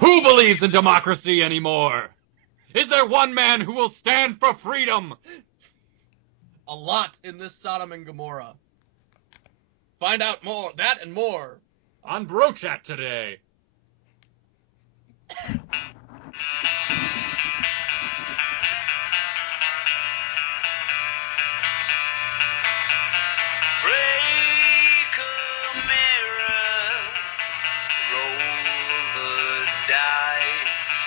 Who believes in democracy anymore? Is there one man who will stand for freedom? A lot in this Sodom and Gomorrah. Find out more, that and more. On BroChat today. Break a mirror, roll the dice,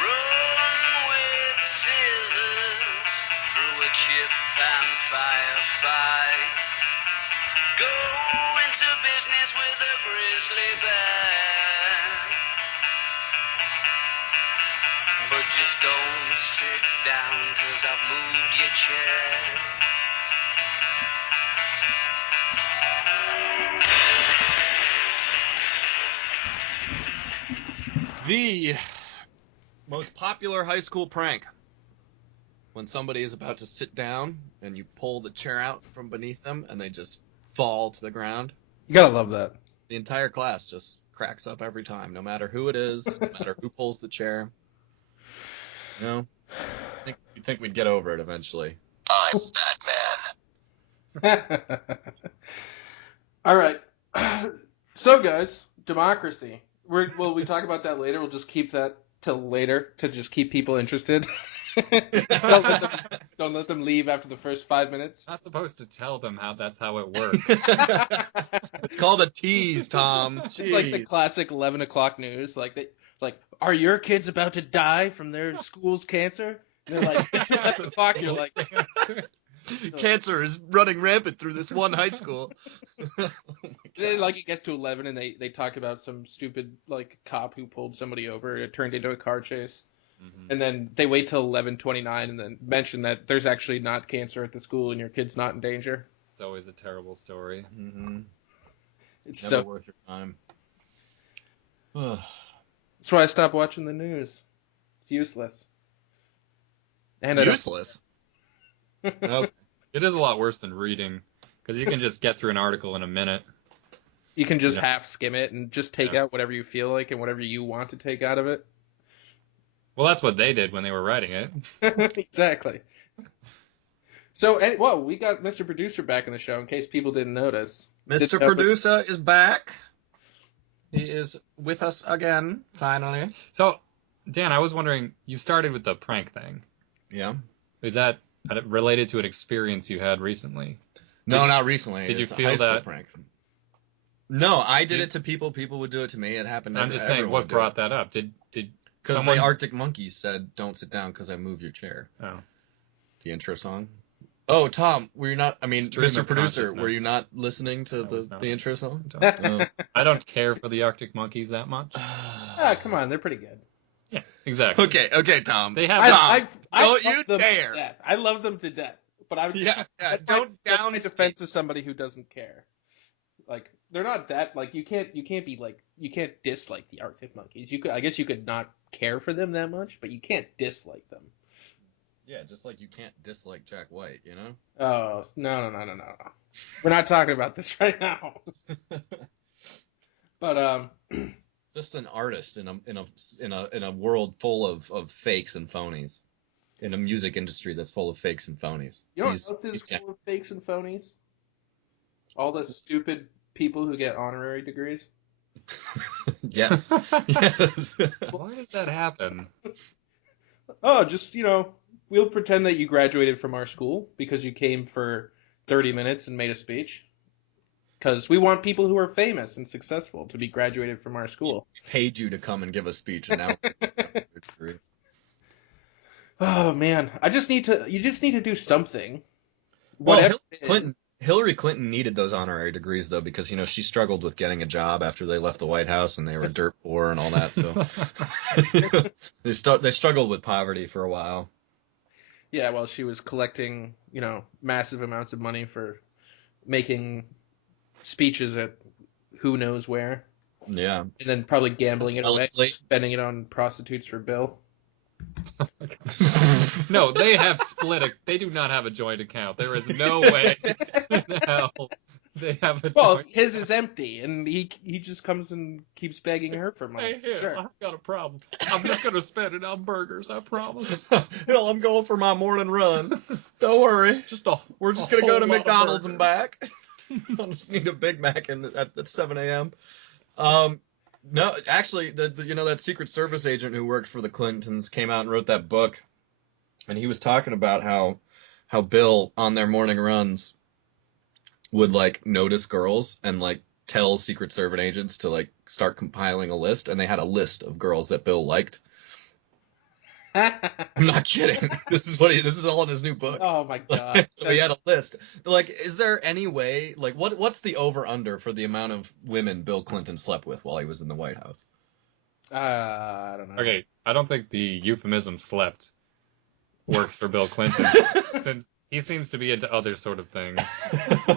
run with scissors through a chip and firefight. Go into business with a grizzly bear, but just don't sit down 'cause I've moved your chair. The most popular high school prank. When somebody is about to sit down and you pull the chair out from beneath them and they just fall to the ground. You gotta love that. The entire class just cracks up every time, no matter who it is, no matter who pulls the chair. You know? You'd think we'd get over it eventually. I'm Batman. All right. So, guys, democracy. Will we talk about that later? We'll just keep that till later to just keep people interested. Don't let them leave after the first 5 minutes. Not supposed to tell them that's how it works. It's called a tease, Tom. It's like the classic 11 o'clock news. Like, are your kids about to die from their school's cancer? And they're like, 11 o'clock. You're like, cancer is running rampant through this one high school. then, like, it gets to 11 and they talk about some stupid, like, cop who pulled somebody over. It turned into a car chase. Mm-hmm. And then they wait till 11:29 and then mention that there's actually not cancer at the school and your kid's not in danger. It's always a terrible story. Mm-hmm. It's never so worth your time. That's why I stopped watching the news. It's useless. And useless? Nope. It is a lot worse than reading, because you can just get through an article in a minute. You can just half skim it and just take out whatever you feel like and whatever you want to take out of it. Well, that's what they did when they were writing it. Exactly. So, we got Mr. Producer back in the show, in case people didn't notice. Mr. Producer is back. He is with us again, finally. So, Dan, I was wondering, you started with the prank thing. Yeah. Is that related to an experience you had recently? No, not recently. Did you it's feel a high school that? Prank. No, I did it to people. People would do it to me. It happened to I'm just saying, what brought that up? Did Because someone... the Arctic Monkeys said, "Don't sit down because I moved your chair." Oh. The intro song. Oh, Tom, were you not? I mean, Stream Mr. of Producer, were you not listening to the intro song? No. I don't care for the Arctic Monkeys that much. Come on, they're pretty good. Yeah, exactly. Okay, Tom. They have. I don't you dare? I love them to death, but I would don't down defense of somebody who doesn't care. Like, they're not that, like, you can't dislike the Arctic Monkeys. I guess you could not care for them that much, but you can't dislike them. Yeah, just like you can't dislike Jack White, you know? Oh, no. We're not talking about this right now. But just an artist in a world full of fakes and phonies. In a music industry that's full of fakes and phonies. You know what else is full of fakes and phonies? All the stupid people who get honorary degrees. Yes. Yes. Why does that happen? Oh, just, we'll pretend that you graduated from our school because you came for 30 minutes and made a speech. Because we want people who are famous and successful to be graduated from our school. We paid you to come and give a speech, and now. Oh man, you just need to do something. Well, Hillary Clinton needed those honorary degrees though, because she struggled with getting a job after they left the White House and they were dirt poor and all that. So they struggled with poverty for a while. Yeah, well, she was collecting, massive amounts of money for making speeches at who knows where. Yeah, and then probably gambling it away, spending it on prostitutes for Bill. No, they have split. They do not have a joint account. There is no way in hell They have a Well, joint. his is empty, and he just comes and keeps begging her for money. Hey, here, Sure. I've got a problem. I'm just gonna spend it on burgers, I promise. Hell, I'm going for my morning run. Don't worry. We're just gonna go to McDonald's and back. I just need a Big Mac at 7 a.m. No, actually, that Secret Service agent who worked for the Clintons came out and wrote that book, and he was talking about how Bill on their morning runs would like notice girls and like tell Secret Service agents to like start compiling a list, and they had a list of girls that Bill liked. I'm not kidding. This is all in his new book. Oh my god. So he had a list. Like, is there any way, like, what's the over under for the amount of women Bill Clinton slept with while he was in the White House? I don't know. Okay, I don't think the euphemism slept works for Bill Clinton, since he seems to be into other sort of things.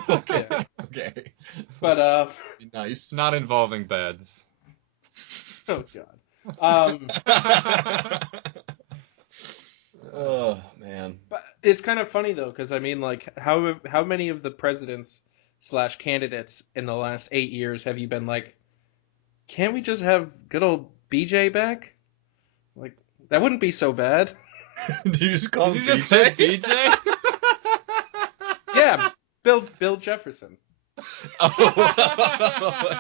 Okay. Yeah. Okay. But Be nice. It's not involving beds. oh god. Oh man. But it's kind of funny though, because I mean, like, how many of the presidents / candidates in the last 8 years have you been like, can't we just have good old BJ back? Like, that wouldn't be so bad. Did you just call Did him you just BJ? say BJ? Yeah, Bill Jefferson. Oh,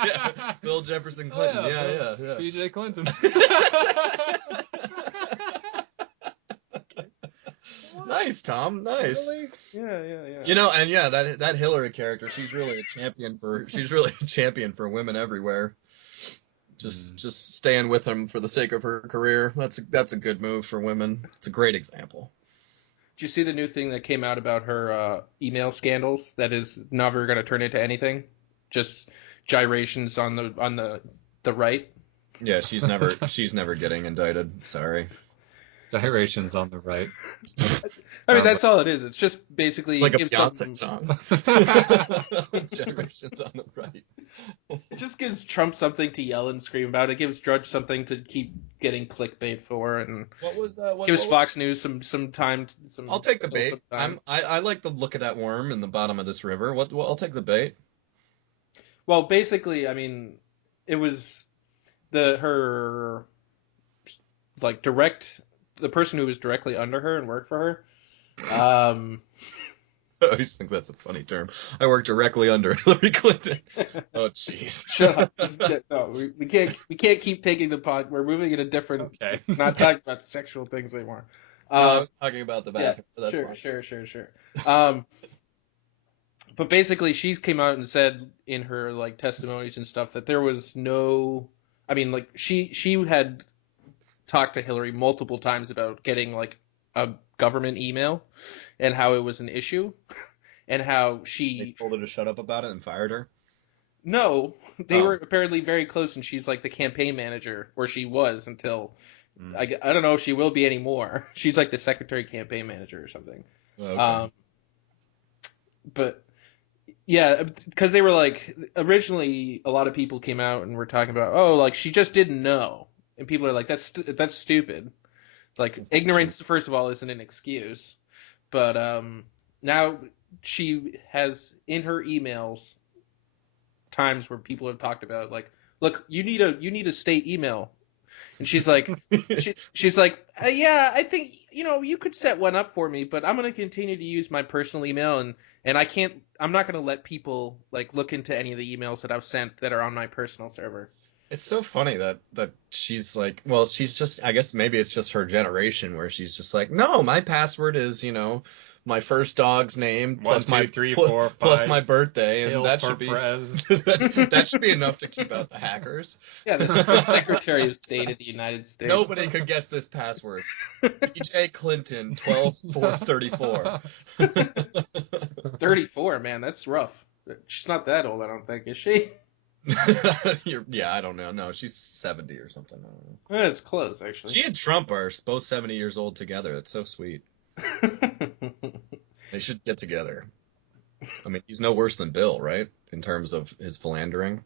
yeah. Bill Jefferson Clinton. Yeah. BJ Clinton. Nice, Tom. Nice. Really? Yeah. You know, and yeah, that Hillary character, she's really a champion for women everywhere. Just staying with him for the sake of her career. That's a good move for women. It's a great example. Did you see the new thing that came out about her email scandals? That is never going to turn into anything. Just gyrations on the right. Yeah, she's never getting indicted. Sorry. Gyrations on the right. I mean, that's all it is. It's just basically Like a gives Beyonce something. song. Gyrations on the right. It just gives Trump something to yell and scream about. It gives Drudge something to keep getting clickbait for, and What was that? gives Fox News some time. I'll take the bait. some time. I like the look of that worm in the bottom of this river. I'll take the bait. Well, basically, I mean, it was her like the person who was directly under her and worked for her. I always think that's a funny term. I work directly under Hillary Clinton. Oh, jeez. Shut up. No, we can't keep taking the pod. We're moving in a different. Okay. Not talking about sexual things anymore. I was talking about the bathroom. Yeah, But that's fine. sure. But basically, she came out and said in her like testimonies and stuff that there was no. I mean, like she had talked to Hillary multiple times about getting like a government email and how it was an issue and how They she told her to shut up about it and fired her. no, they Oh. were apparently very close, and she's like the campaign manager where she was until Mm. I don't know if she will be anymore. She's like the secretary campaign manager or something. Okay. But yeah, because they were like originally a lot of people came out and were talking about like she just didn't know, and people are like that's stupid. Like ignorance, first of all, isn't an excuse, but now she has in her emails times where people have talked about like, look, you need a state email, and she's like, she's like, yeah, I think you could set one up for me, but I'm gonna continue to use my personal email, and I'm not gonna let people like look into any of the emails that I've sent that are on my personal server. It's so funny that she's like, well, she's just, I guess maybe it's just her generation where she's just like, no, my password is, my first dog's name plus 1, 2, 3, 4, 5, plus my birthday, and Hill that for should be Prez. that should be enough to keep out the hackers. Yeah, this is the Secretary of State of the United States. Nobody could guess this password. BJ Clinton 12434. 34, man, that's rough. She's not that old, I don't think, is she? Yeah, I don't know. No, she's 70 or something. I don't know. That's close, actually. She and Trump are both 70 years old together. It's so sweet. They should get together. I mean, he's no worse than Bill, right? In terms of his philandering.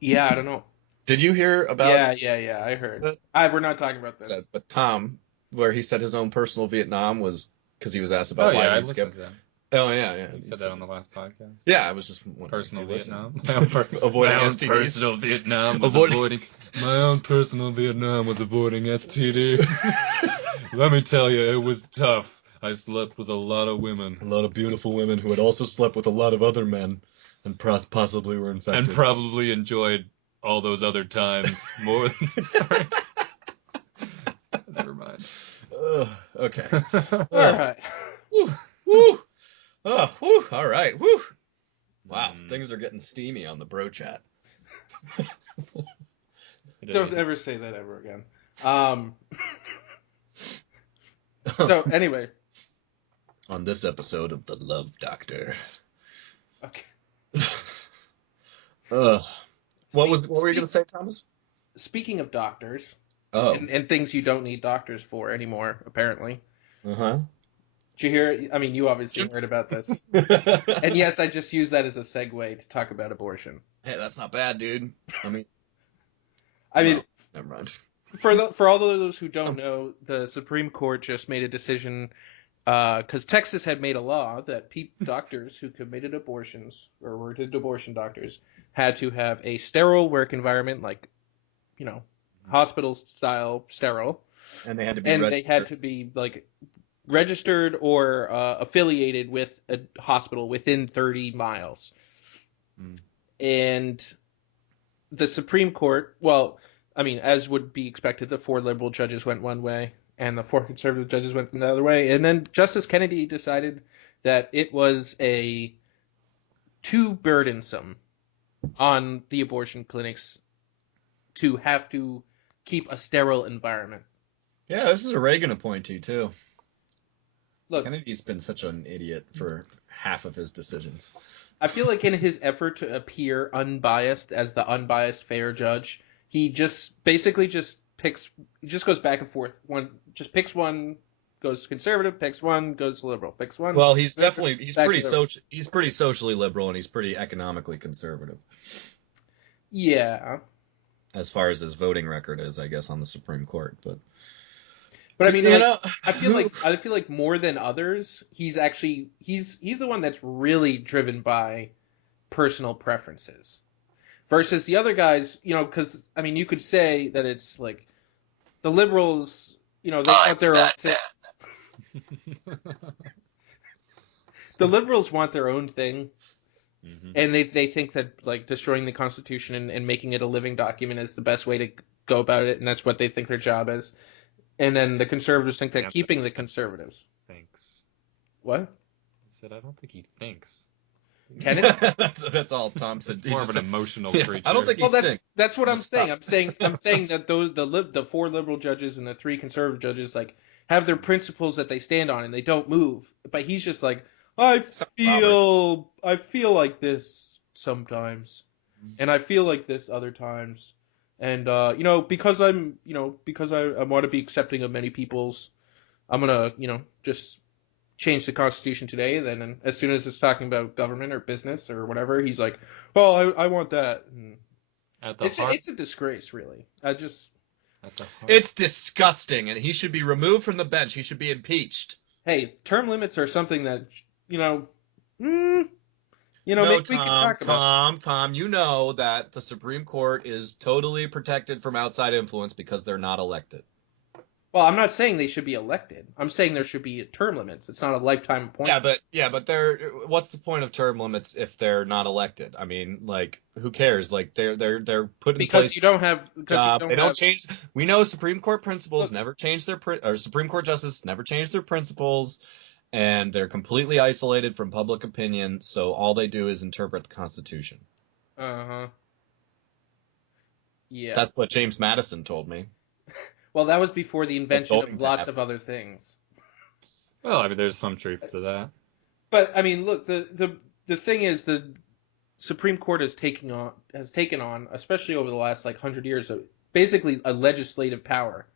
Yeah, I don't know. Did you hear about? Yeah, I heard. We're not talking about this. But Tom, where he said his own personal Vietnam was because he was asked about Oh why yeah, I he listened skipped. to that. Oh yeah. You said that on the last podcast. Yeah, I was just Personal Vietnam. Avoiding My own STDs. personal Vietnam was avoiding. My own personal Vietnam was avoiding STDs. Let me tell you, it was tough. I slept with a lot of women. A lot of beautiful women who had also slept with a lot of other men and possibly were infected. And probably enjoyed all those other times more than... Sorry. Never mind. Okay. All right. Woo. Woo. Oh, woo. All right. Woo. Wow, things are getting steamy on the bro chat. Don't ever say that ever again. So anyway, on this episode of The Love Doctor. Okay. What were you going to say, Thomas? Speaking of doctors, Oh. and things you don't need doctors for anymore, apparently. Uh-huh. Did you hear? I mean, you obviously heard about this. And yes, I just use that as a segue to talk about abortion. Hey, that's not bad, dude. I mean, never mind. For all those who don't know, the Supreme Court just made a decision because Texas had made a law that doctors who committed abortions or were abortion doctors had to have a sterile work environment, like, hospital style sterile, and they had to be they had to be like registered or affiliated with a hospital within 30 miles. And the Supreme Court, as would be expected, the 4 liberal judges went one way and the 4 conservative judges went another way. And then Justice Kennedy decided that it was too burdensome on the abortion clinics to have to keep a sterile environment. Yeah, this is a Reagan appointee, too. Look, Kennedy's been such an idiot for half of his decisions. I feel like in his effort to appear unbiased as the unbiased fair judge, he just basically goes back and forth. Picks one, goes conservative, picks one, goes liberal, picks one. Well, he's pretty socially liberal and he's pretty economically conservative. Yeah. As far as his voting record is, I guess, on the Supreme Court, but I mean, I feel like more than others, he's the one that's really driven by personal preferences, versus the other guys. Because I mean, you could say that it's like the liberals. They want their own thing. The liberals want their own thing. Mm-hmm. And they think that like destroying the Constitution and making it a living document is the best way to go about it, and that's what they think their job is. And then the conservatives think that keeping the conservatives. Thinks. What? I said I don't think he thinks. Kennedy? That's all Tom said. It's more of an emotional creature. I don't think he thinks. That's what I'm saying. I'm saying that the 4 liberal judges and the 3 conservative judges like have their principles that they stand on and they don't move. But he's just like, I feel like this sometimes, and I feel like this other times, and because I want to be accepting of many peoples, I'm gonna just change the Constitution today. And then as soon as it's talking about government or business or whatever, he's like, well, I want that. It's a disgrace, really. It's disgusting, and he should be removed from the bench. He should be impeached. Hey, term limits are something that. We can talk about. Tom, you know that the Supreme Court is totally protected from outside influence because they're not elected. Well, I'm not saying they should be elected. I'm saying there should be term limits. It's not a lifetime appointment. But what's the point of term limits if they're not elected? I mean, like, who cares? Like, they're put in because place. You don't have. They don't change. We know Supreme Court principals never change or Supreme Court justices never change their principles. And they're completely isolated from public opinion, so all they do is interpret the Constitution. Uh-huh. Yeah. That's what James Madison told me. Well, that was before the invention of lots of other things. Well, I mean, there's some truth to that. But, I mean, look, the thing is the Supreme Court has taken on, especially over the last, 100 years, basically a legislative power.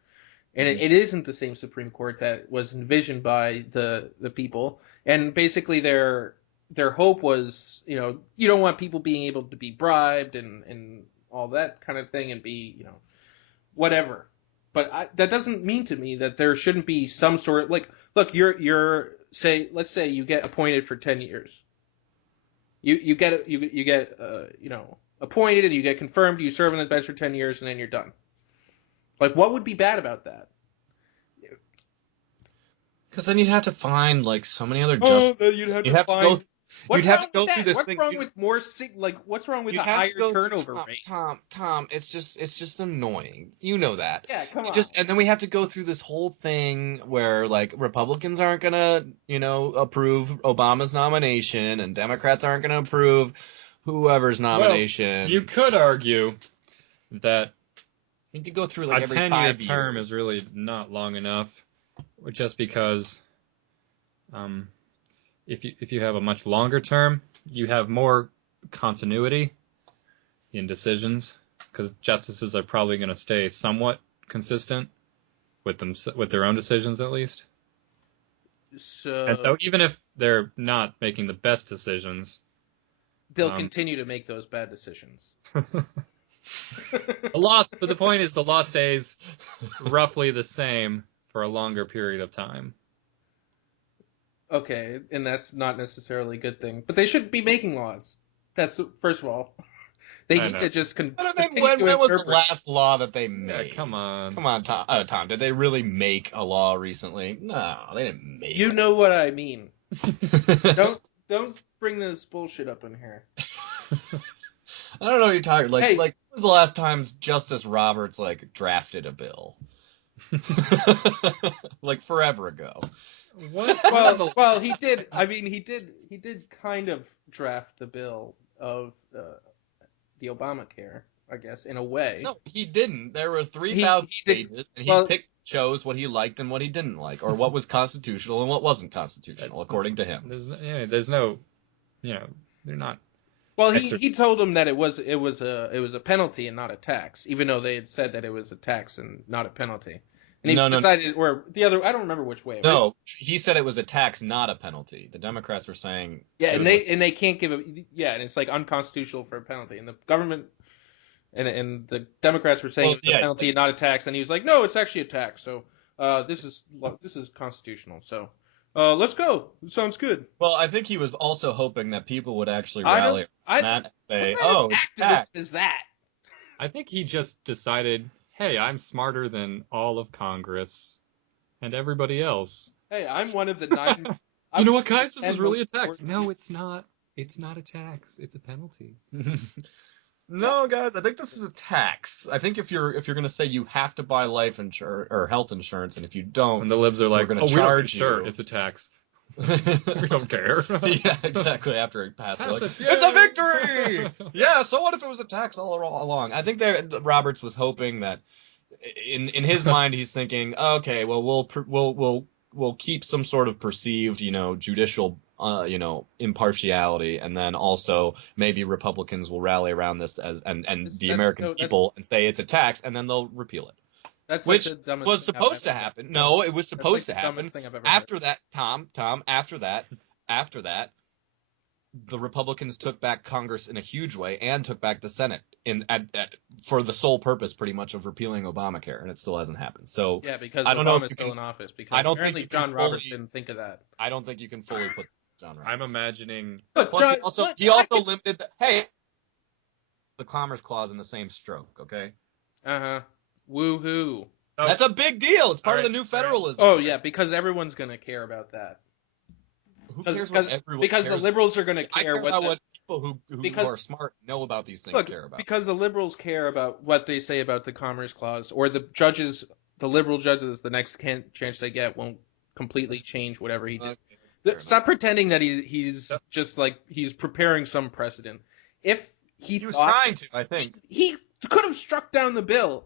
And it isn't the same Supreme Court that was envisioned by the people. And basically their hope was, you don't want people being able to be bribed and all that kind of thing and be, whatever. But that doesn't mean to me that there shouldn't be some sort of, look, you're let's say you get appointed for 10 years. You get appointed and you get confirmed, you serve on the bench for 10 years and then you're done. Like, what would be bad about that? Because then you'd have to find like so many other justices. Then you'd have to find. What's wrong with more what's wrong with a higher turnover rate? Tom, it's just annoying. You know that. Yeah, come on. And then we have to go through this whole thing where like Republicans aren't gonna, approve Obama's nomination, and Democrats aren't gonna approve whoever's nomination. Well, you could argue that you need to go through like every 10-year 5 years. term is really not long enough, just because if you have a much longer term, you have more continuity in decisions, because justices are probably going to stay somewhat consistent with their own decisions at least. And so even if they're not making the best decisions, they'll continue to make those bad decisions. But the point is the law stays roughly the same for a longer period of time. Okay, and that's not necessarily a good thing. But they should be making laws. That's, first of all. They need to just when was the last law that they made? Yeah, come on, Tom. Did they really make a law recently? No, they didn't make it. You know what I mean. Don't bring this bullshit up in here. I don't know what you're talking. Like, when was the last time Justice Roberts drafted a bill? Like forever ago. What? Well, he did. I mean, he did kind of draft the bill of the Obamacare, I guess, in a way. No, he didn't. There were 3,000 pages, and he chose what he liked and what he didn't like, or what was constitutional and what wasn't constitutional, according to him. There's no, they're not. Well, he told him that it was a penalty and not a tax, even though they had said that it was a tax and not a penalty. And he decided, or the other, I don't remember which way. No, he said it was a tax, not a penalty. The Democrats were saying. Yeah, and they can't give and it's like unconstitutional for a penalty, and the government and the Democrats were saying it's a penalty, not a tax, and he was like, no, it's actually a tax. So this is constitutional. So let's go. It sounds good. Well, I think he was also hoping that people would actually rally around that and say, what kind of activist is that? I think he just decided, hey, I'm smarter than all of Congress and everybody else. Hey, I'm one of the 9. You know what, guys? This is really a tax. No, it's not. It's not a tax. It's a penalty. No, guys, I think this is a tax. I think if you're gonna say you have to buy life insurance or health insurance, and if you don't, and the libs are like, we're gonna charge you. Sure, it's a tax. We don't care. Yeah, exactly. After it passes, it's a victory. Yeah. So what if it was a tax all along? I think that Roberts was hoping that, in his mind, he's thinking, okay, well, we'll keep some sort of perceived, judicial, impartiality, and then also maybe Republicans will rally around this and the American people and say it's a tax, and then they'll repeal it. Which was supposed to happen. No, it was supposed to happen. After that, Tom, after that, the Republicans took back Congress in a huge way and took back the Senate for the sole purpose, pretty much, of repealing Obamacare, and it still hasn't happened. So yeah, because Obama's still in office. Because apparently John Roberts didn't think of that. I don't think you can fully put John Roberts. I'm imagining. He also limited the Commerce Clause in the same stroke. Okay. Woohoo! That's a big deal. It's part of the new federalism. Oh yeah, because everyone's gonna care about that. Who cares what everyone because cares? The liberals are gonna care what people who are smart know about these things care about. Because the liberals care about what they say about the Commerce Clause, or the liberal judges, the next chance they get won't completely change whatever he did. Okay, stop pretending that he's just like he's preparing some precedent. If he was trying to, I think he could have struck down the bill.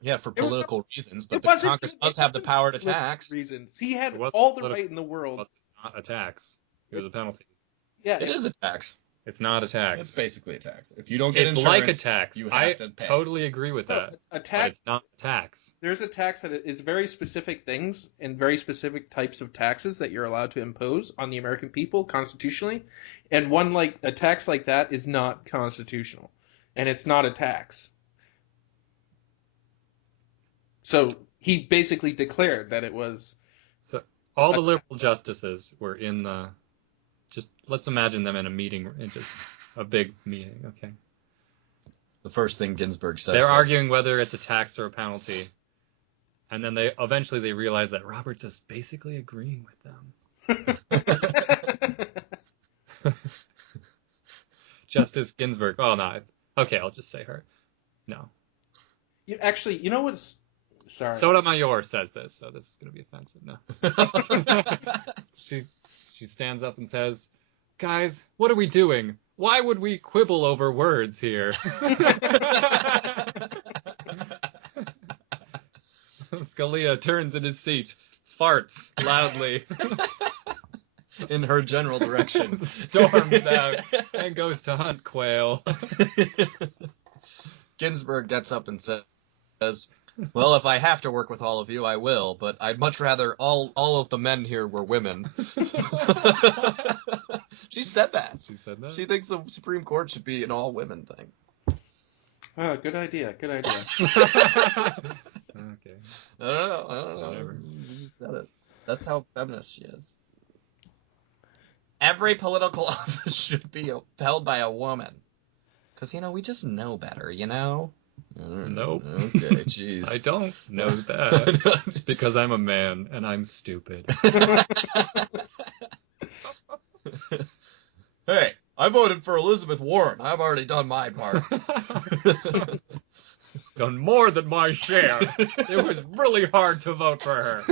Yeah, for political reasons, but the Congress does have the power to tax. Reasons. He had all the right in the world. It's not a tax. It was a penalty. Yeah, it is a tax. It's not a tax. It's basically a tax. If you don't get insurance, like a tax. You have to pay. I totally agree with that. A tax. But it's not a tax. There's a tax that is very specific things and very specific types of taxes that you're allowed to impose on the American people constitutionally, and a tax like that is not constitutional, and it's not a tax. So he basically declared that it was All the liberal justices were in the. Just let's imagine them in a meeting, in just a big meeting. Okay. The first thing Ginsburg says. They're arguing whether it's a tax or a penalty, and then they eventually realize that Roberts is basically agreeing with them. Justice Ginsburg. Oh no. Okay, I'll just say her. No. You know what's... Sorry. Sotomayor says this, so this is going to be offensive. No. She stands up and says, "Guys, what are we doing? Why would we quibble over words here?" Scalia turns in his seat, farts loudly, in her general direction, storms out, and goes to hunt quail. Ginsburg gets up and says, "Well, if I have to work with all of you, I will, but I'd much rather all of the men here were women." She said that. She said that? She thinks the Supreme Court should be an all-women thing. Oh, good idea. Okay. I don't know. Whatever. You said it. That's how feminist she is. Every political office should be held by a woman. Because, we just know better, Nope. Okay, jeez. I don't know that. Because I'm a man, and I'm stupid. Hey, I voted for Elizabeth Warren. I've already done my part. Done more than my share. It was really hard to vote for her.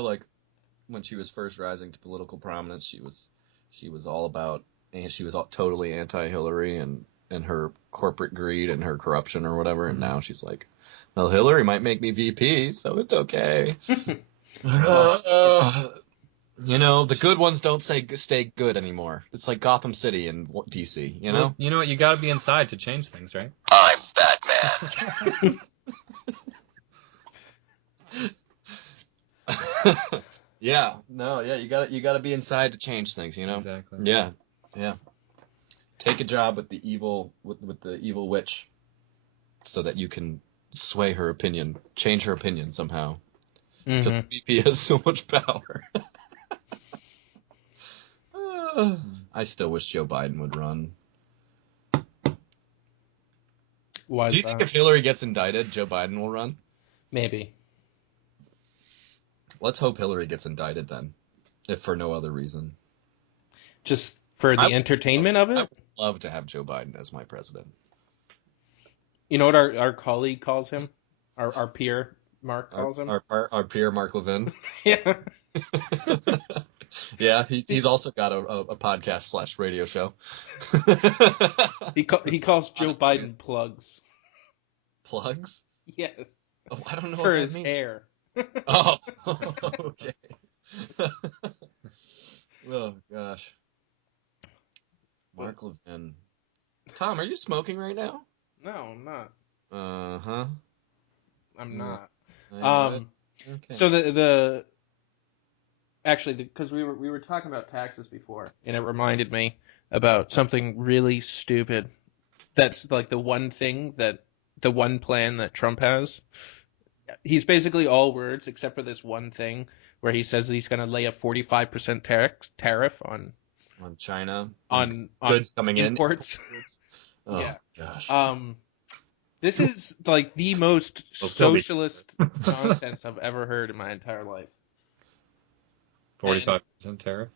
Like when she was first rising to political prominence, she was all about, and she was totally anti-Hillary and her corporate greed and her corruption or whatever. And now she's like, well, Hillary might make me VP, so it's okay. The good ones don't stay good anymore. It's like Gotham City and DC, Well, you know what? You got to be inside to change things, right? I'm Batman. Yeah. You got to be inside to change things, Exactly. Yeah. Take a job with the evil witch, so that you can sway her opinion, change her opinion somehow. Because the VP has so much power. I still wish Joe Biden would run. Why Do you think if Hillary gets indicted, Joe Biden will run? Maybe. Let's hope Hillary gets indicted then, if for no other reason. Just for the entertainment of it? I would love to have Joe Biden as my president. You know what our colleague calls him? Our peer, Mark, calls him? Our peer, Mark Levin. Yeah. Yeah, he's also got a podcast / radio show. He calls Joe Biden plugs. Plugs? Yes. Oh, I don't know for what his that means. hair. Oh, okay. Oh gosh. Mark Levin. Tom, are you smoking right now? No, I'm not. Uh-huh. I'm not. Okay. So actually, because we were talking about taxes before, and it reminded me about something really stupid. That's like the one plan that Trump has. He's basically all words except for this one thing where he says he's going to lay a 45% tariff on China, on goods coming imports. Oh, yeah. Gosh. This is like the most socialist nonsense I've ever heard in my entire life. 45% tariff?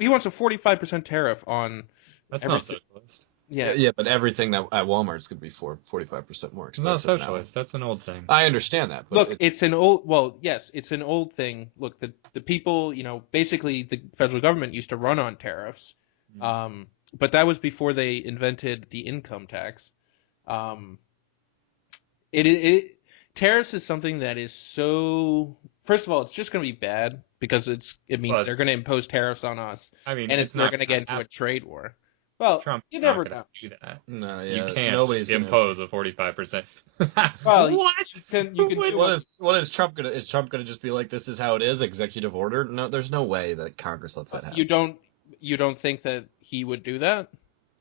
He wants a 45% tariff on That's everything. not socialist. Yeah, but everything that at Walmart's could be 45% more It's not expensive. socialist. That's an old thing. I understand that. But Look, it's an old. Well, yes, it's an old thing. Look, the people, basically the federal government used to run on tariffs, but that was before they invented the income tax. Tariffs is something that is so. First of all, it's just going to be bad because it means they're going to impose tariffs on us. I mean, and they're going to get into a trade war. Well, Trump, you never not know. do that. No, yeah, You can't nobody's impose a 45%. Well, what? You can do What is Trump gonna? Is Trump gonna just be like, "This is how it is"? Executive order? No, there's no way that Congress lets that happen. You don't think that he would do that?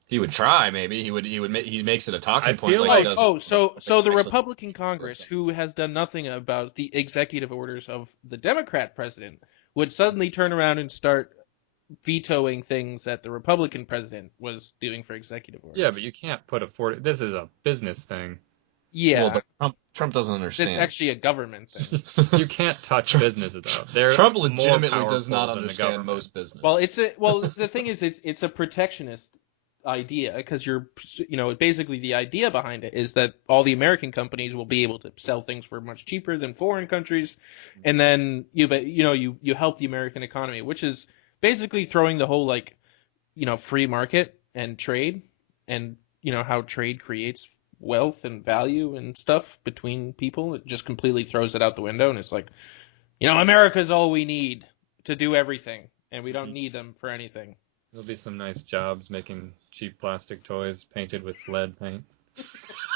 He would try, maybe. He makes it a talking I point. feel Like he like- does. So the actually- Republican Congress, who has done nothing about the executive orders of the Democrat president, would suddenly turn around and start vetoing things that the Republican president was doing for executive orders. Yeah, but you can't put a 40. This is a business thing. Yeah, Well, but Trump doesn't understand. that's actually a government thing. You can't touch businesses though. They're Trump more legitimately does powerful not than the understand government. most business. Well, the thing is, it's a protectionist idea because basically the idea behind it is that all the American companies will be able to sell things for much cheaper than foreign countries, and then you help the American economy, which is basically throwing the whole free market and trade, and how trade creates wealth and value and stuff between people. It just completely throws it out the window, and it's like, America's all we need to do everything, and we don't need them for anything. There'll be some nice jobs making cheap plastic toys painted with lead paint.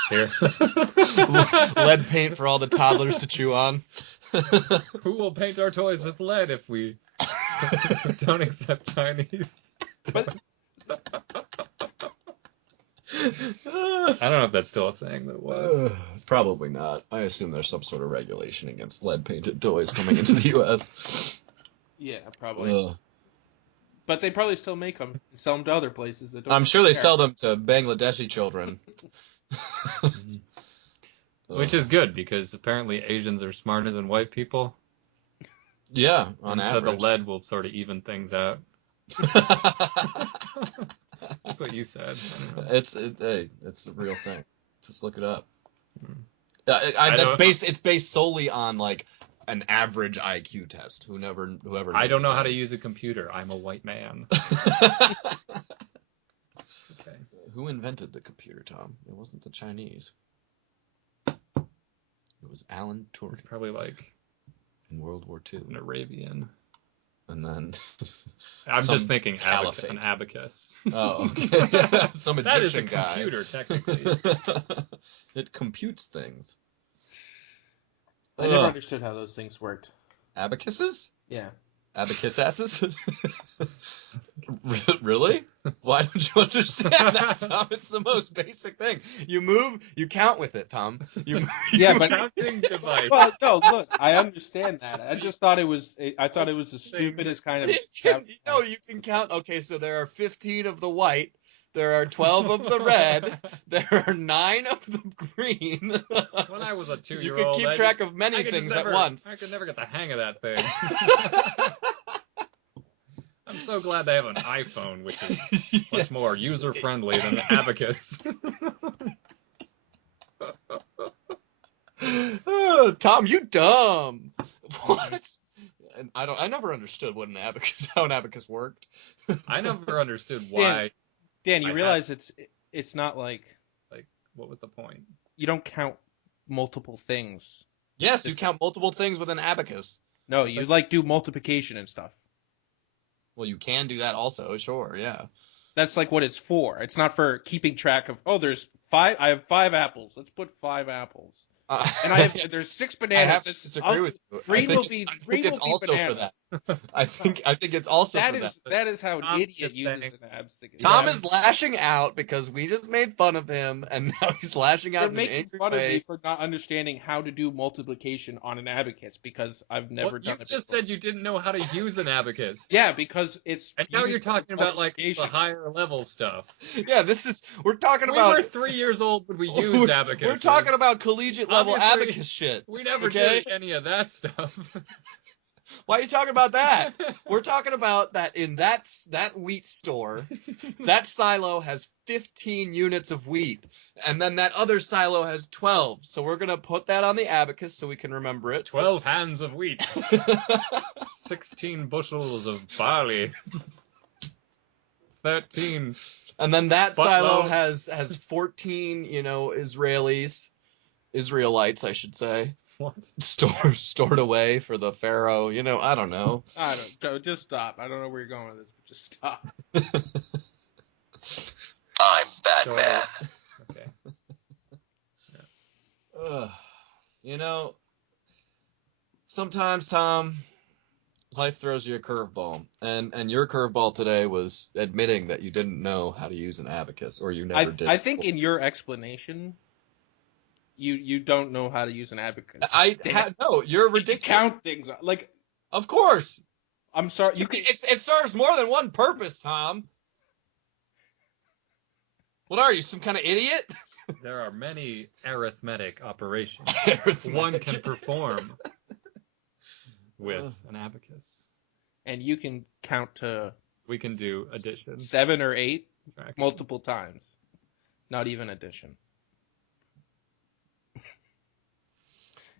Here. Lead paint for all the toddlers to chew on. Who will paint our toys with lead if we don't accept Chinese? I don't know if that's still a thing, but it was. Probably not. I assume there's some sort of regulation against lead painted toys coming into the U.S. Yeah, probably. But they probably still make them and sell them to other places that don't. I'm sure they care. sell them to Bangladeshi children. Which is good because apparently Asians are smarter than white people. Yeah, on and average. So the lead will sort of even things out. That's what you said. It's a real thing. Just look it up. don't- It's based solely on like an average IQ test. Whoever. I don't know how to use a computer. I'm a white man. Okay. Who invented the computer, Tom? It wasn't the Chinese. It was Alan Turing It's probably like in World War II. an Arabian. And then I'm some just thinking caliphate. an abacus. Oh, okay. Some Egyptian That is a guy. computer, technically. It computes things. I never understood how those things worked. Abacuses? Yeah. Abacus asses? Really? Why don't you understand that, Tom? It's the most basic thing. You move, you count with it, Tom. Yeah, but Counting device. well, no, look, I understand that. I just thought it was the stupidest kind of. You can count. Okay, so there are 15 of the white. There are 12 of the red. There are 9 of the green. When I was a 2-year-old, you can keep track of many things at once. I could never get the hang of that thing. I'm so glad they have an iPhone, which is much more user-friendly than the abacus. Tom, you dumb. What? And I never understood what how an abacus worked. I never understood why. Dan, you realize it's not like what was the point? You don't count multiple things. Yes, you count multiple things with an abacus. No, you do multiplication and stuff. Well, you can do that also, sure, yeah. That's like what it's for. It's not for keeping track of, there's 5, I have 5 apples. Let's put 5 apples. And there's 6 bananas. I have to disagree with you. Green will be also bananas. for that. I think it's also for that. That is how an idiot uses an abacus. Tom is lashing out because we just made fun of him, and now he's lashing out You're in making an angry fun of way. me for not understanding how to do multiplication on an abacus because I've never done it. You just before. said you didn't know how to use an abacus. Yeah, because it's. And now you're talking about like the multiplication. higher level stuff. Yeah, we're talking We about. were 3 years old when we used abacus. We're talking about collegiate level Obviously, abacus shit. We never okay? did any of that stuff. Why are you talking about that? We're talking about that in that wheat store, that silo has 15 units of wheat, and then that other silo has 12. So we're going to put that on the abacus so we can remember it. 12 hands of wheat. 16 bushels of barley. 13. And then that Butt silo load. has 14, Israelites, I should say. What? Stored away for the Pharaoh, I don't know. Just stop. I don't know where you're going with this, but just stop. I'm Batman. Okay. Sometimes, Tom, life throws you a curveball, and your curveball today was admitting that you didn't know how to use an abacus, or you never did. I think in your explanation, you don't know how to use an abacus. No, you're You ridiculous. count things like. Of course, I'm sorry. You can. it serves more than one purpose, Tom. What are you, some kind of idiot? There are many arithmetic operations Arithmetic. one can perform with an abacus. And you can count to We can do addition. 7 or 8 subtraction. multiple times. Not even addition.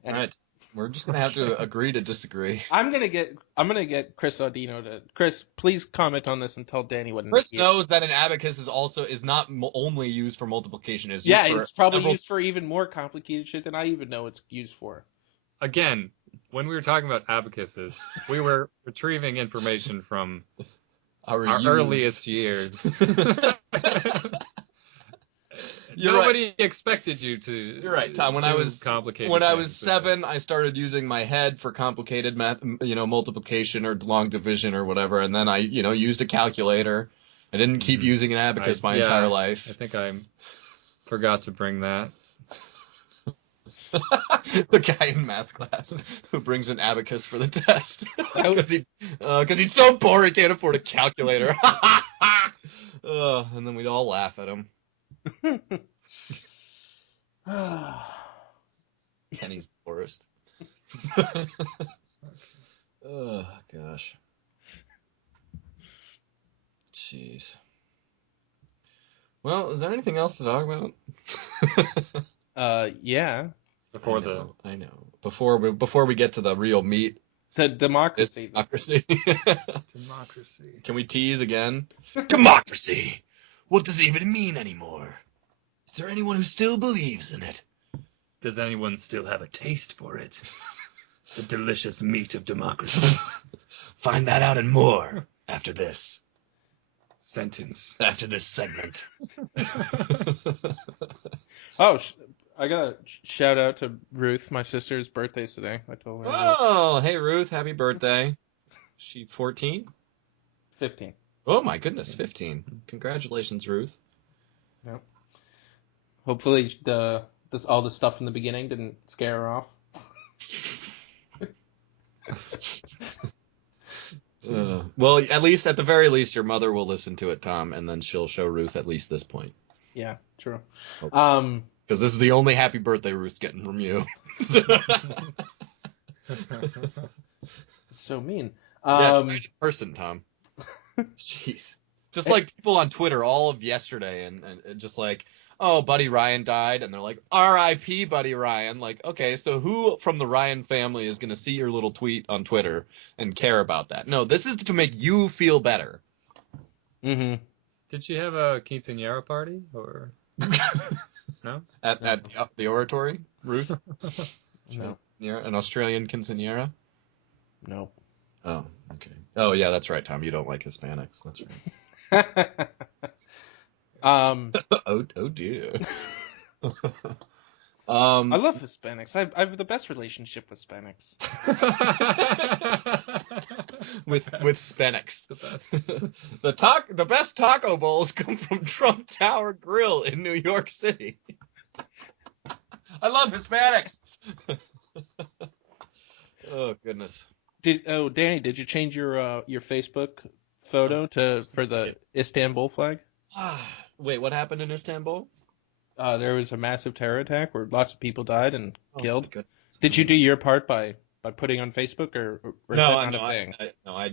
All right, we're just gonna have to agree to disagree. I'm gonna get Chris Audino to. Chris, please comment on this and tell Danny what. Chris knows that an abacus is not only used for multiplication. It's probably used for even more complicated shit than I even know it's used for. Again, when we were talking about abacuses, we were retrieving information from our earliest years. Nobody expected you to. You're right, Tom. When I was complicated. When I was 7, I started using my head for complicated math, multiplication or long division or whatever, and then I, used a calculator. I didn't keep using an abacus my entire life. I think I forgot to bring that. The guy in math class who brings an abacus for the test because he's so poor he can't afford a calculator. And then we'd all laugh at him. Kenny's the worst. Oh gosh. Jeez. Well, is there anything else to talk about? Yeah. I know. Before we get to the real meat. The democracy. Democracy. Democracy. Can we tease again? Democracy. What does it even mean anymore? Is there anyone who still believes in it? Does anyone still have a taste for it? The delicious meat of democracy. Find that out and more after this. After this segment. Oh, I got a shout out to Ruth. My sister's birthday's today. I told her. Oh, hey Ruth, happy birthday. She 14? 15. Oh my goodness, 15. Congratulations, Ruth. Yep. Hopefully all the stuff in the beginning didn't scare her off. Well, at the very least, your mother will listen to it, Tom, and then she'll show Ruth at least this point. Yeah, true. Okay. Because this is the only happy birthday Ruth's getting from you. So mean. In person, Tom. Jeez. Just like people on Twitter all of yesterday and just like, oh, Buddy Ryan died, and they're like, R.I.P. Buddy Ryan. Like, okay, so who from the Ryan family is going to see your little tweet on Twitter and care about that? No, this is to make you feel better. Mm-hmm. Did she have a quinceañera party, or no? At the oratory, Ruth? No. An Australian quinceañera? No. Oh, okay. Oh, yeah, that's right, Tom. You don't like Hispanics. That's right. Oh dear. I love Hispanics. I have the best relationship with Hispanics. with Hispanics. The best. The best taco bowls come from Trump Tower Grill in New York City. I love Hispanics. Oh goodness. Danny, did you change your Facebook photo for the Istanbul flag? Wait, what happened in Istanbul? There was a massive terror attack where lots of people died and killed. Did you do your part by putting on Facebook, or is that not a thing? I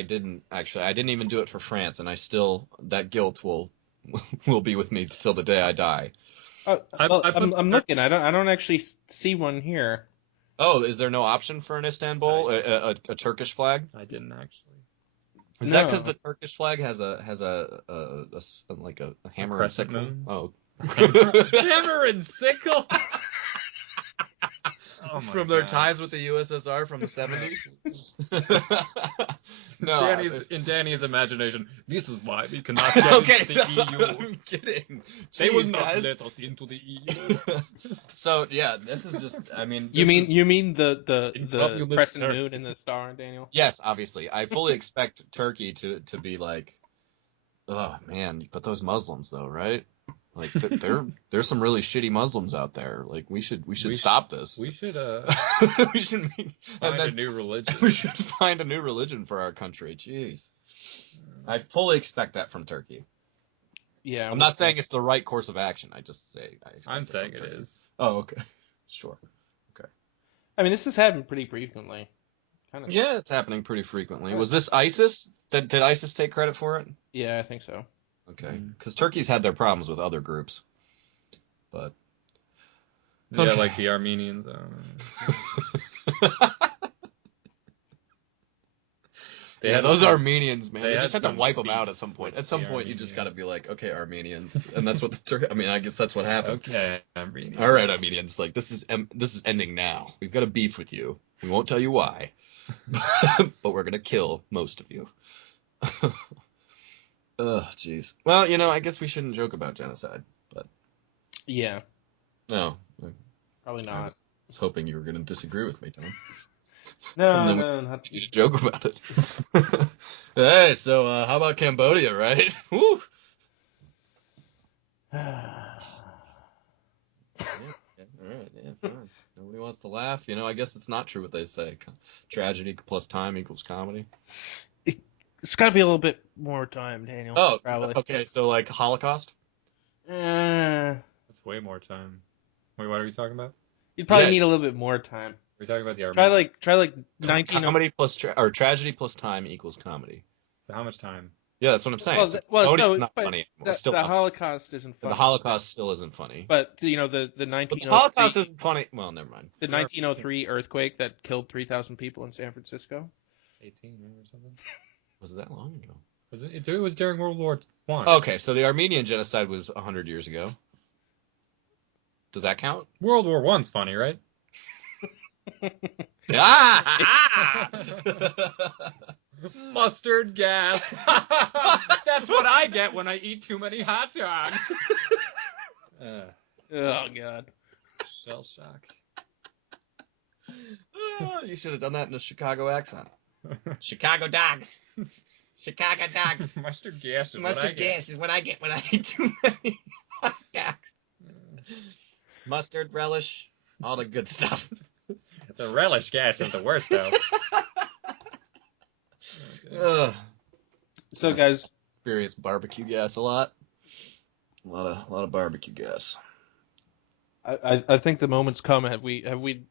didn't actually. I didn't even do it for France, and that guilt will be with me till the day I die. I'm looking. I don't actually see one here. Oh, is there no option for an Istanbul, a Turkish flag? I didn't actually. Is that because the Turkish flag has a hammer and sickle? Moon? Oh, hammer and sickle. From their ties with the USSR from the 70s. No, in Danny's imagination, this is why we cannot get okay, into the EU. I'm kidding. They will Jeez, not guys. let us into the EU. So yeah, this is just. I mean, You this is- mean the Populist crescent Turkey. moon in the star, Daniel? Yes, obviously. I fully expect Turkey to be like, oh man, but those Muslims though, right? Like there's some really shitty Muslims out there. Like we should stop this. We should we should find a new religion. we should find a new religion for our country. Jeez. I fully expect that from Turkey. Yeah. I'm not saying it's the right course of action. I just say I'm saying it it is. Oh, okay. Sure. I mean, this has happened pretty frequently. Kind of. Yeah, it's happening pretty frequently. Was this ISIS? Did ISIS take credit for it? Yeah, I think so. Okay, because Turkey's had their problems with other groups, but Yeah, Okay. like the Armenians. They yeah, had those some- Armenians, man, they they had just had to some wipe them beef out at some point. with At some the point, you just got to be Armenians. like, okay, Armenians, and that's what I mean, I guess that's what happened. Okay, Armenians. All right, Armenians, like this is ending now. We've got a beef with you. We won't tell you why, but we're gonna kill most of you. Ugh, jeez. Well, I guess we shouldn't joke about genocide, but Yeah, no. probably I not. was hoping you were going to disagree with me, Tom. No, And then no, not. You to joke about it. Hey, so how about Cambodia, right? Woo! All right, yeah, fine. Nobody wants to laugh. I guess it's not true what they say. Tragedy plus time equals comedy. It's got to be a little bit more time, Daniel. Oh, probably. okay, so like Holocaust? That's way more time. Wait, what are we talking about? You'd probably Yeah. need a little bit more time. We're talking about the Try Armenians. like 19. Comedy plus tragedy plus time equals comedy. So how much time? Yeah, that's what I'm saying. Well, So well, Cody's so not but funny anymore. the, It's still the not- Holocaust isn't funny. the Holocaust still isn't funny. But the But 1903 the Holocaust isn't funny. Well, never mind. the 1903 earthquake that killed 3,000 people in San Francisco. 18 or something? Was it that long ago? Was it? It was during World War One. Okay, so the Armenian genocide was 100 years ago. Does that count? World War One's funny, right? Ah! Mustard gas. That's what I get when I eat too many hot dogs. Oh God. Shell shock. You should have done that in a Chicago accent. Chicago dogs. Chicago dogs. Mustard gas is what I Mustard get. gas is what I get when I eat too many hot dogs. Mustard, relish, all the good stuff. The relish gas is the worst, though. Okay. Ugh. So guys, Experience barbecue gas a lot. A lot of barbecue gas. I think the moment's come. Have we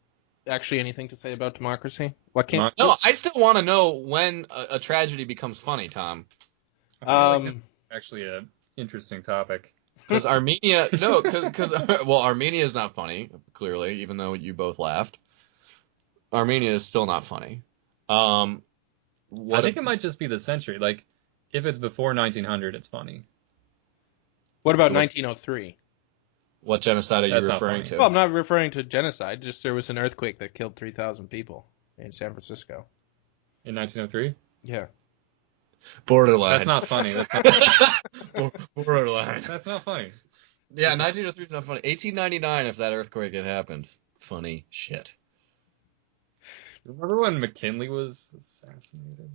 actually anything to say about democracy? Why can't No, I still want to know when a tragedy becomes funny, Tom. I feel like this is actually an interesting topic. Because Armenia, no, because well, Armenia is not funny, clearly, even though you both laughed. Armenia is still not funny. I think it might just be the century. Like, if it's before 1900, it's funny. What about So what's- 1903? What genocide are you That's not referring funny. to? Well, I'm not referring to genocide. Just there was an earthquake that killed 3,000 people in San Francisco. In 1903? Yeah. Borderline. That's not funny. That's not, Borderline. that's not funny. Yeah, 1903 is not funny. 1899, if that earthquake had happened, funny shit. Remember when McKinley was assassinated?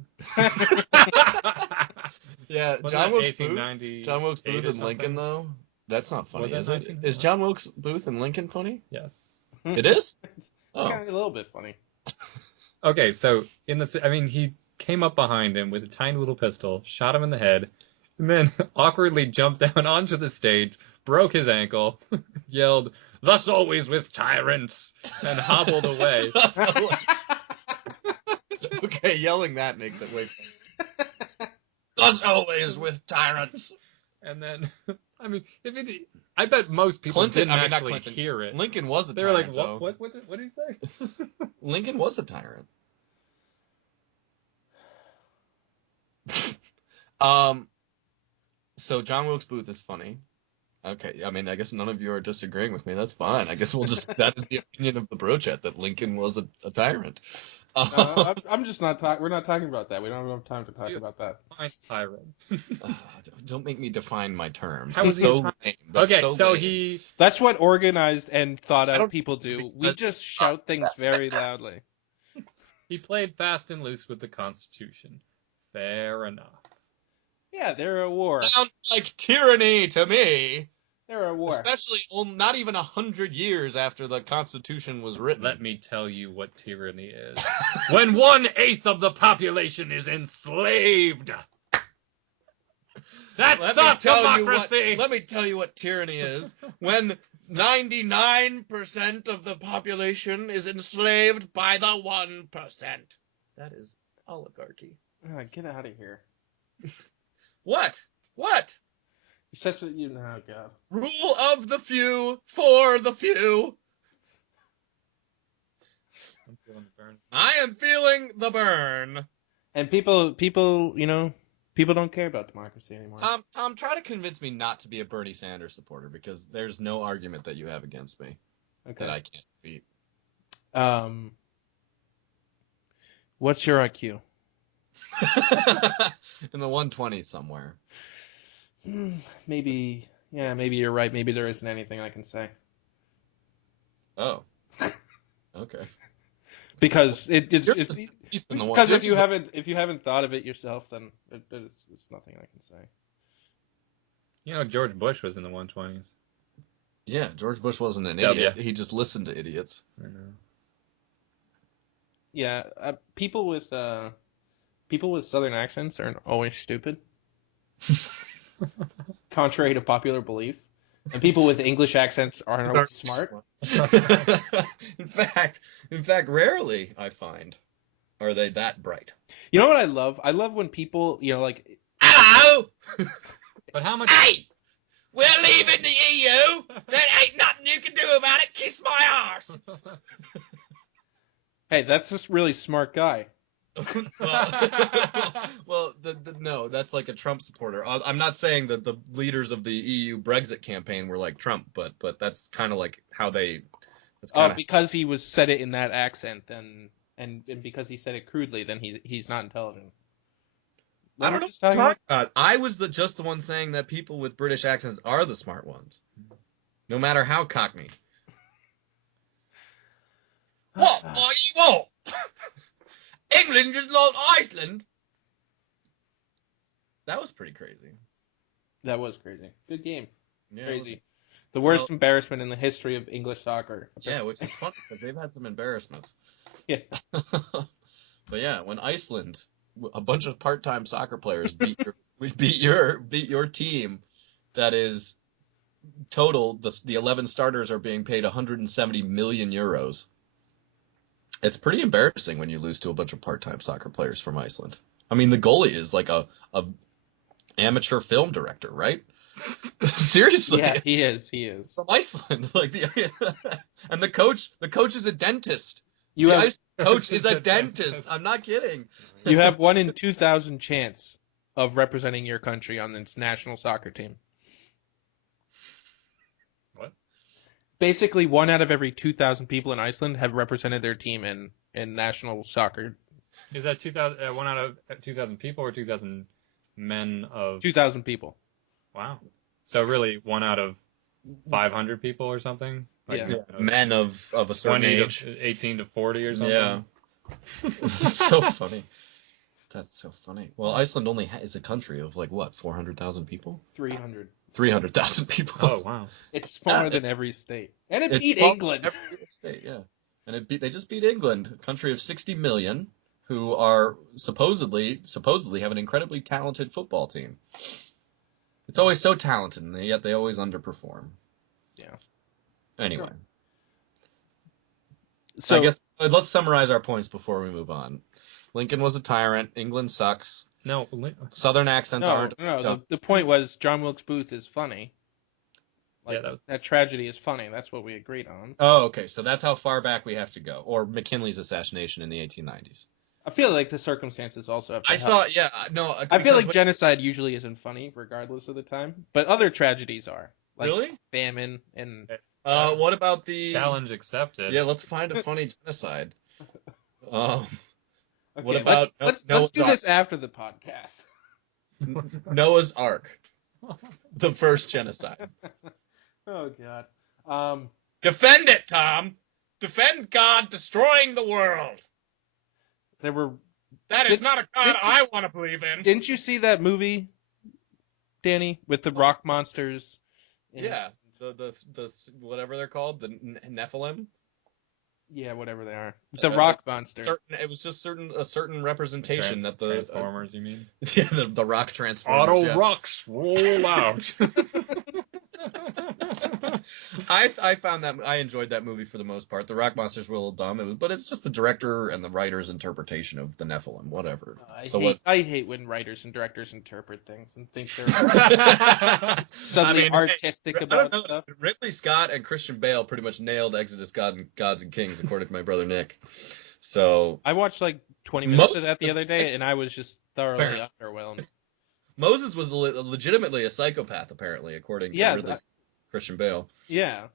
Yeah, Wasn't John that Wilkes Booth. 1898 John Wilkes Booth or and Lincoln, something? though. That's not funny, Was that is it? 19? Is John Wilkes Booth and Lincoln funny? Yes. It is. It's Oh. kind of a little bit funny. Okay, so he came up behind him with a tiny little pistol, shot him in the head, and then awkwardly jumped down onto the stage, broke his ankle, yelled, "Thus always with tyrants," and hobbled away. Okay, yelling that makes it way funnier. As always with tyrants. And then, I bet most people Clinton- didn't I mean, not actually Clinton. hear it. Lincoln was a They were tyrant, like, though. what did he say? Lincoln was a tyrant. So John Wilkes Booth is funny. Okay, I mean, I guess none of you are disagreeing with me. That's fine. I guess we'll just, that is the opinion of the Brochet, that Lincoln was a tyrant. I'm just not talking. We're not talking about that. We don't have enough time to talk about that. Tyrant. Don't make me define my terms. How is he a tyrant? lame. That's Okay, so lame. That's what organized and thought I out don't- people do. We just shout things very loudly. he played fast and loose with the Constitution. Fair enough. Yeah, they're a war. Sounds like tyranny to me. They're a war. Especially not even 100 years after the Constitution was written. Let me tell you what tyranny is. When 1/8 of the population is enslaved. That's not democracy. Let me tell you what tyranny is. When 99% of the population is enslaved by the 1%. That is oligarchy. Get out of here. What? What? Such a oh god. Rule of the few for the few. I'm feeling the burn. I am feeling the burn. And people, people don't care about democracy anymore. Tom, try to convince me not to be a Bernie Sanders supporter because there's no argument that you have against me that I can't defeat. What's your IQ? In the 120s somewhere. Maybe you're right. Maybe there isn't anything I can say. Oh. Okay. Because it's because if you haven't thought of it yourself, then it's nothing I can say. You know, George Bush was in the 120s. Yeah, George Bush wasn't an idiot. He just listened to idiots. I know. Yeah, people with Southern accents are always stupid. Contrary to popular belief. And people with English accents aren't always smart. In fact, rarely, I find, are they that bright. You know what I love? I love when people, like... Hello! But how much... Hey! We're leaving the EU! There ain't nothing you can do about it! Kiss my arse! Hey, that's just a really smart guy. Well, no, that's like a Trump supporter. I'm not saying that the leaders of the EU Brexit campaign were like Trump, but that's kind of like how they. Because he said it in that accent, and because he said it crudely, then he's not intelligent. I don't know. I was just the one saying that people with British accents are the smart ones, no matter how cockney. What? What? England just lost Iceland. That was pretty crazy. That was crazy. Good game. Yeah, crazy. The worst embarrassment in the history of English soccer. Yeah, which is funny because they've had some embarrassments. Yeah. But yeah, when Iceland, a bunch of part-time soccer players beat your team, that is total. The 11 starters are being paid 170 million euros. It's pretty embarrassing when you lose to a bunch of part-time soccer players from Iceland. I mean, the goalie is like a amateur film director, right? Seriously. Yeah, he is. From Iceland, and the coach is a dentist. Coach is a dentist. I'm not kidding. You have 1 in 2,000 chance of representing your country on its national soccer team. Basically, 1 out of every 2,000 people in Iceland have represented their team in national soccer. Is that 2,000? 1 out of 2,000 people or 2,000 men of? 2,000 people. Wow. So really, 1 out of 500 people or something. Men of a certain age, 18 to 40 or something. Yeah. That's so funny. That's so funny. Well, Iceland only is a country of 400,000 people. 300,000 people. Oh wow! It's smaller than every state, and it beat England. Every state, yeah, and they just beat England, a country of 60 million, who are supposedly have an incredibly talented football team. It's always so talented, and yet they always underperform. Yeah. Anyway, so I guess let's summarize our points before we move on. Lincoln was a tyrant. England sucks. No, Southern accents aren't. No. The point was John Wilkes Booth is funny. That tragedy is funny. That's what we agreed on. Oh, okay. So that's how far back we have to go. Or McKinley's assassination in the 1890s. I feel like the circumstances also have to help. I feel like genocide usually isn't funny, regardless of the time. But other tragedies are. Really? Famine and... what about the... Challenge accepted. Yeah, let's find a funny genocide. What Okay, about let's Noah's do Ark? this after the podcast. Noah's Ark, the first genocide. Oh God. Defend it, Tom. Defend God destroying the world. There were. That is not a God didn't you I s- want to believe in. Didn't you see that movie, Danny, with the rock monsters? Yeah, the whatever they're called, the Nephilim. Yeah, whatever they are. The rock monster. It was just a certain representation that the Transformers, you mean? yeah, the rock Transformers. Yeah. rocks roll out. I found that I enjoyed that movie for the most part. The rock monsters were a little dumb, but it's just the director and the writer's interpretation of the Nephilim, whatever. I hate when writers and directors interpret things and think they're suddenly artistic about stuff. Ridley Scott and Christian Bale pretty much nailed Exodus: Gods and Kings, according to my brother Nick. So I watched like 20 minutes of that the other day, and I was just thoroughly underwhelmed. Moses was legitimately a psychopath, apparently, according to Christian Bale. Yeah,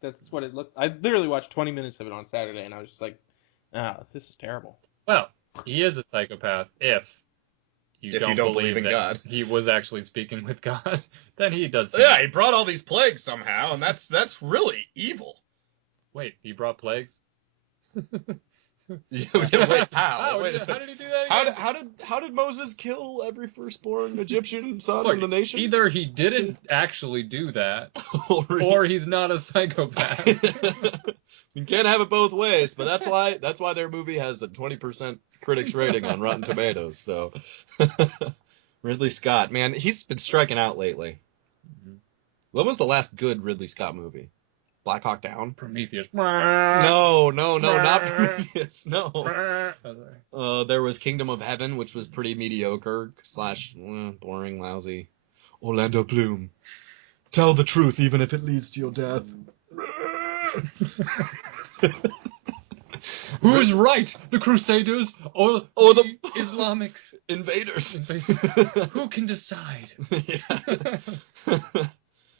that's what it looked. I literally watched 20 minutes of it on Saturday, and I was just like, this is terrible. Well, he is a psychopath if you don't believe in God. He was actually speaking with God. Then he does. Yeah, he brought all these plagues somehow, and that's really evil. Wait, he brought plagues? Wait, how? How did he do that again? How did Moses kill every firstborn Egyptian son in the nation? Either he didn't actually do that, or he's not a psychopath. You can't have it both ways, but that's why their movie has a 20% critics rating on Rotten Tomatoes. So Ridley Scott, man, he's been striking out lately. Mm-hmm. When was the last good Ridley Scott movie? Black Hawk Down? Prometheus. No, not Prometheus. No. There was Kingdom of Heaven, which was pretty mediocre / boring, lousy. Orlando Bloom, tell the truth even if it leads to your death. Who's right? The Crusaders or the Islamic invaders? Who can decide?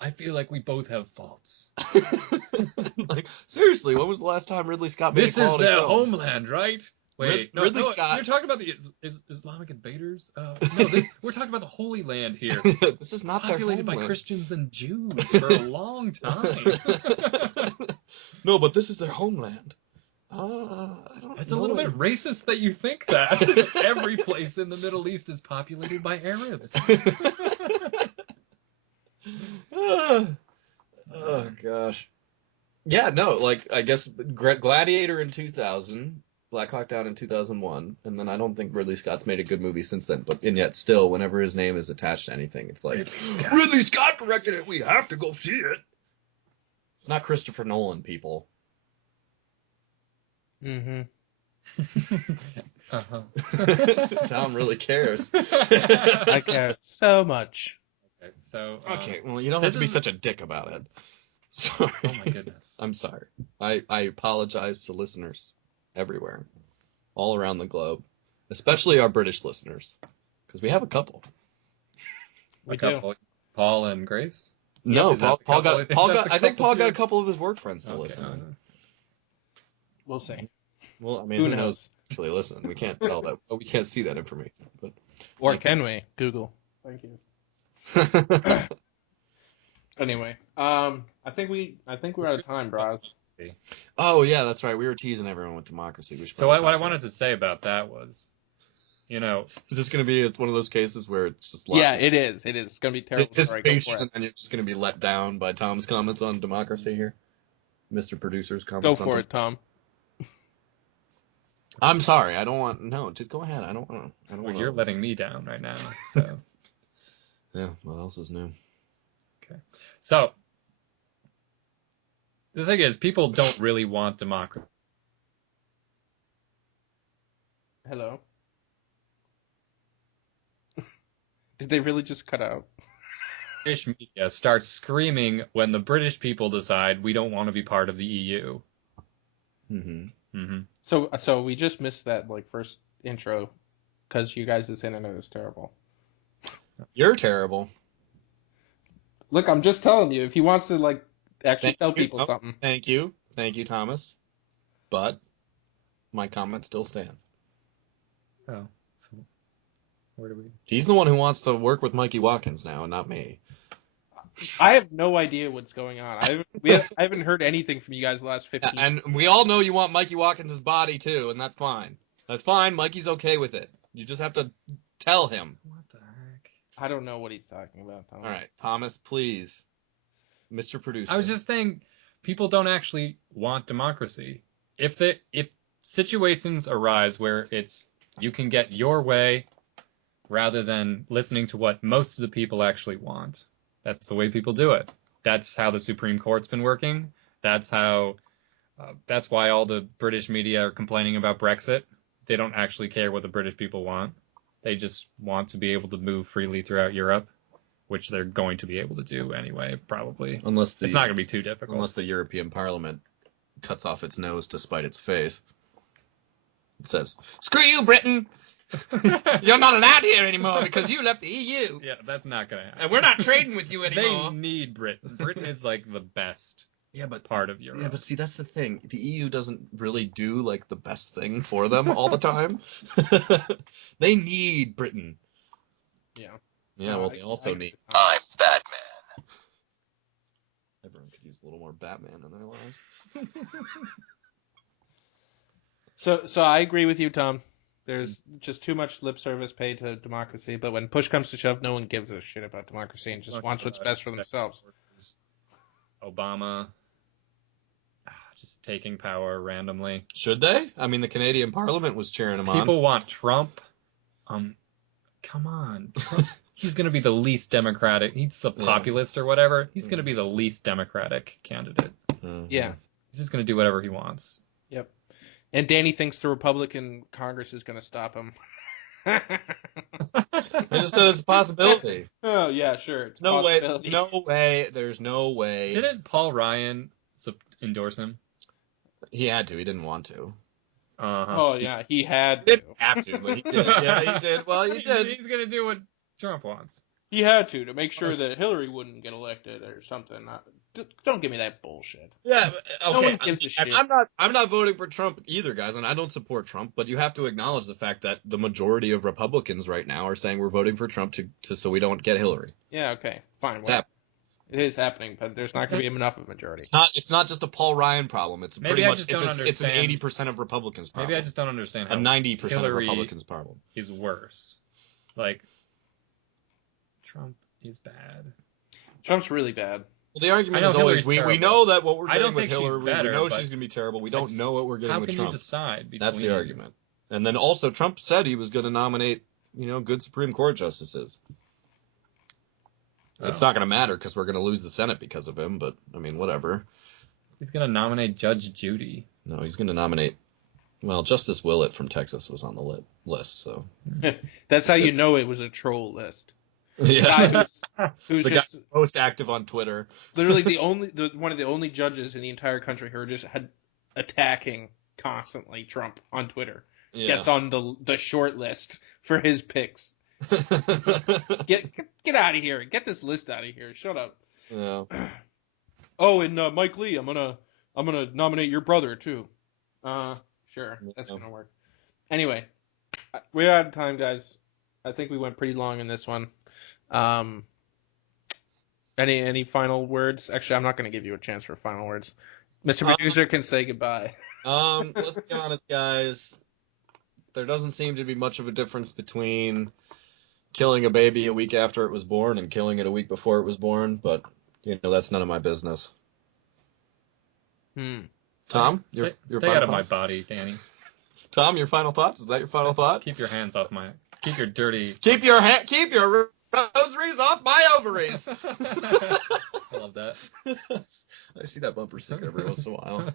I feel like we both have faults. Like, seriously, when was the last time Ridley Scott made a quality film? This is their homeland, right? Wait, Ridley Scott. You're talking about the Islamic invaders? We're talking about the Holy Land here. This is not their homeland. Populated by Christians and Jews for a long time. No, but this is their homeland. It's a little bit racist that you think that. Every place in the Middle East is populated by Arabs. Oh gosh. Yeah, no, like I guess Gladiator in 2000, Black Hawk Down in 2001, and then I don't think Ridley Scott's made a good movie since then. And yet, still, whenever his name is attached to anything, it's like Ridley Scott directed it. We have to go see it. It's not Christopher Nolan, people. Mm-hmm. Tom really cares. I care so much. Okay, so well, you don't have to be such a dick about it. Sorry. Oh my goodness. I'm sorry. I apologize to listeners everywhere, all around the globe, especially our British listeners, because we have a couple. We do. Paul and Grace? No, Paul got I think Paul got a couple of his work friends to listen. We'll see. Well, I mean, who knows? Actually, listen, we can't tell that. We can't see that information. But or can we? Google. Thank you. Anyway, I think we're out of time, bros. Oh yeah, that's right. We were teasing everyone with democracy. So what I wanted to say about that was, is this going to be one of those cases where it's just it is. It's going to be terrible. Anticipation, and then you're just going to be let down by Tom's comments on democracy here, Mr. Producer's comments. Go for it, Tom. I'm sorry. I don't want. No, just go ahead. I don't want. You're letting me down right now. So. Yeah. What else is new? Okay. So the thing is, people don't really want democracy. Hello. Did they really just cut out? British media starts screaming when the British people decide we don't want to be part of the EU. Mm-hmm. Mm-hmm. So we just missed that first intro because you guys' internet is terrible. You're terrible. Look, I'm just telling you. If he wants to actually tell people something. Thank you, Thomas. But my comment still stands. Oh, so where do we? He's the one who wants to work with Mikey Watkins now, and not me. I have no idea what's going on. I haven't heard anything from you guys the last 15 And we all know you want Mikey Watkins' body too, and that's fine. That's fine. Mikey's okay with it. You just have to tell him. What the heck? I don't know what he's talking about, Tom. All right, Thomas, please, Mr. Producer. I was just saying, people don't actually want democracy. If situations arise where you can get your way rather than listening to what most of the people actually want. That's the way people do it. That's how the Supreme Court's been working. That's why all the British media are complaining about Brexit. They don't actually care what the British people want. They just want to be able to move freely throughout Europe, which they're going to be able to do anyway, probably. It's not going to be too difficult. Unless the European Parliament cuts off its nose to spite its face. It says, "Screw you, Britain! You're not allowed here anymore because you left the EU. Yeah, that's not going to happen. And we're not trading with you anymore." They need Britain. Britain is like the best part of Europe. Yeah, but see, that's the thing. The EU doesn't really do like the best thing for them all the time. They need Britain. Yeah. Yeah, well, they also need. I'm Batman. Everyone could use a little more Batman in their lives. So I agree with you, Tom. There's just too much lip service paid to democracy, but when push comes to shove, no one gives a shit about democracy and just wants what's best for themselves. Obama just taking power randomly. Should they? I mean, the Canadian Parliament was cheering him on. People want Trump. Come on. Trump, he's going to be the least democratic. He's a populist or whatever. He's going to be the least democratic candidate. Mm-hmm. Yeah. He's just going to do whatever he wants. Yep. And Danny thinks the Republican Congress is going to stop him. I just said it's a possibility. Oh, yeah, sure. It's no way. No way. There's no way. Didn't Paul Ryan endorse him? He had to. He didn't want to. Uh-huh. Oh, yeah. He had He didn't have to, but he did. Yeah, he did. Well, he did. He's going to do what Trump wants. He had to make sure that Hillary wouldn't get elected or something. Don't give me that bullshit. Yeah, okay. No one gives a shit. I'm not voting for Trump either, guys, and I don't support Trump. But you have to acknowledge the fact that the majority of Republicans right now are saying we're voting for Trump so we don't get Hillary. Yeah, okay, fine. It's happening. It is happening, but there's not going to be enough of a majority. It's not just a Paul Ryan problem. It's Maybe pretty much it's an 80% of Republicans problem. Maybe I just don't understand how a 90% Hillary of Republicans problem is worse. Like Trump is bad. Trump's really bad. Well, the argument is always we know that what we're getting with Hillary, we know she's going to be terrible. We don't know what we're getting with Trump. How can you decide between... That's the argument. And then also Trump said he was going to nominate, good Supreme Court justices. It's not going to matter because we're going to lose the Senate because of him, but, I mean, whatever. He's going to nominate Judge Judy. No, he's going to nominate... Well, Justice Willett from Texas was on the list, so... That's how you know it was a troll list. Yeah. The guy who's the just guy most active on Twitter. Literally one of the only judges in the entire country who are just attacking constantly Trump on Twitter. Yeah. Gets on the short list for his picks. Get out of here. Get this list out of here. Shut up. Yeah. Oh, and Mike Lee, I'm gonna nominate your brother too. Sure, that's gonna work. Anyway, we're out of time, guys. I think we went pretty long in this one. Any final words? Actually, I'm not gonna give you a chance for final words. Mr. Producer can say goodbye. Let's be honest, guys. There doesn't seem to be much of a difference between killing a baby a week after it was born and killing it a week before it was born, but that's none of my business. Tom, your stay out of my body, Danny. Tom, your final thoughts? Is that your final thought? Keep your hands off keep your dirty. Keep your rosaries off my ovaries. I love that. I see that bumper sticker every once in a while.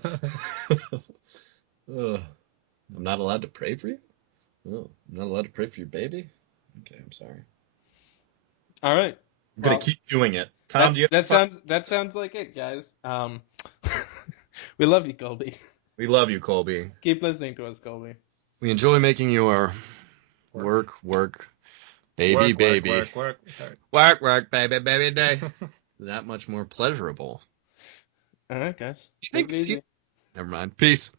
I'm not allowed to pray for you? Oh, I'm not allowed to pray for your baby? Okay, I'm sorry. All right. I'm going to keep doing it. Tom, do you that sounds like it, guys. We love you, Colby. We love you, Colby. Keep listening to us, Colby. We enjoy making your work, baby, baby. Work. Sorry. Work, baby day. That much more pleasurable. All right, guys. Never mind. Peace.